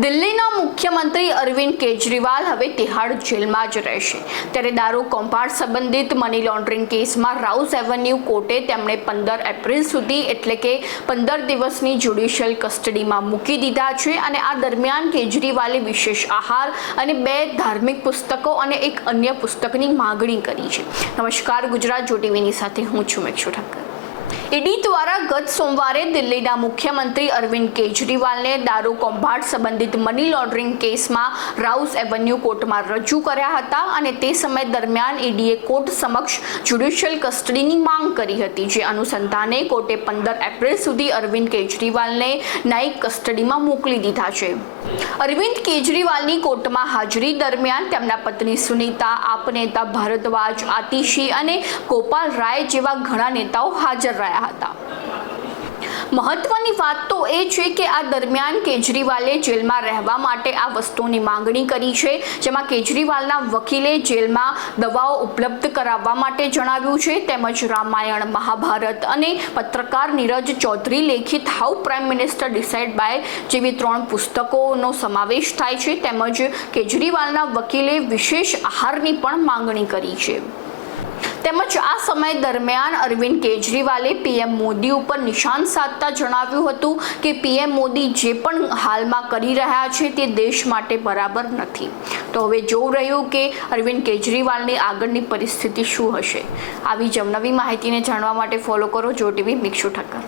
દિલ્હીના મુખ્યમંત્રી અરવિંદ કેજરીવાલ હવે તિહાડ જેલમાં જ રહેશે, ત્યારે દારૂ કૌભાંડ સંબંધિત મની લોન્ડરિંગ કેસમાં રાઉસ એવન્યુ કોર્ટે તેમણે 15 એપ્રિલ સુધી એટલે કે 15 દિવસની જ્યુડિશિયલ કસ્ટડીમાં મૂકી દીધા છે અને આ દરમિયાન કેજરીવાલે વિશેષ આહાર અને 2 ધાર્મિક પુસ્તકો અને એક અન્ય પુસ્તકની માગણી કરી છે। નમસ્કાર, ગુજરાત જો ટીવીની સાથે હું છું મેક્ષુ ઠક્કર। ઈડી દ્વારા ગત સોમવારે દિલ્હીના મુખ્યમંત્રી અરવિંદ કેજરીવાલને દારૂ કૌભાંડ સંબંધિત મની લોન્ડરિંગ કેસમાં રાઉસ એવન્યુ કોર્ટમાં રજૂ કર્યા હતા અને તે સમય દરમિયાન ઈડીએ કોર્ટ સમક્ષ જ્યુડિશિયલ કસ્ટડીની માંગ કરી હતી, જે અનુસંધાને કોર્ટે 15 એપ્રિલ સુધી અરવિંદ કેજરીવાલને ન્યાયિક કસ્ટડીમાં મોકલી દીધા છે। અરવિંદ કેજરીવાલની કોર્ટમાં હાજરી દરમિયાન તેમના પત્ની સુનીતા, આપ નેતા ભારદ્વાજ, આતિશી અને ગોપાલ રાય જેવા ઘણા નેતાઓ હાજર રહ્યા હતા। મહત્વની વાત તો એ છે કે આ દરમિયાન કેજરીવાલે જેલમાં રહેવા માટે આ વસ્તુની માંગણી કરી છે, જેમાં કેજરીવાલના વકીલે જેલમાં દવાઓ ઉપલબ્ધ કરાવવા માટે જણાવ્યું છે, તેમજ રામાયણ, મહાભારત અને પત્રકાર નીરજ ચૌધરી લેખિત how prime minister decide by જેવી 3 પુસ્તકોનો સમાવેશ થાય છે, તેમજ કેજરીવાલના વકીલે વિશેષ આહારની પણ માંગણી કરી છે। તેમજ આ સમય દરમિયાન અરવિંદ કેજરીવાલે પીએમ મોદી ઉપર નિશાન સાધતા જણાવ્યું હતું કે પીએમ મોદી જે પણ હાલમાં કરી રહ્યા છે તે દેશ માટે બરાબર નથી। તો હવે જોવું રહ્યું કે અરવિંદ કેજરીવાલની આગળની પરિસ્થિતિ શું હશે। આવી જ નવી માહિતીને જાણવા માટે ફોલો કરો જો ટીવી મેક્ષુ ઠક્કર।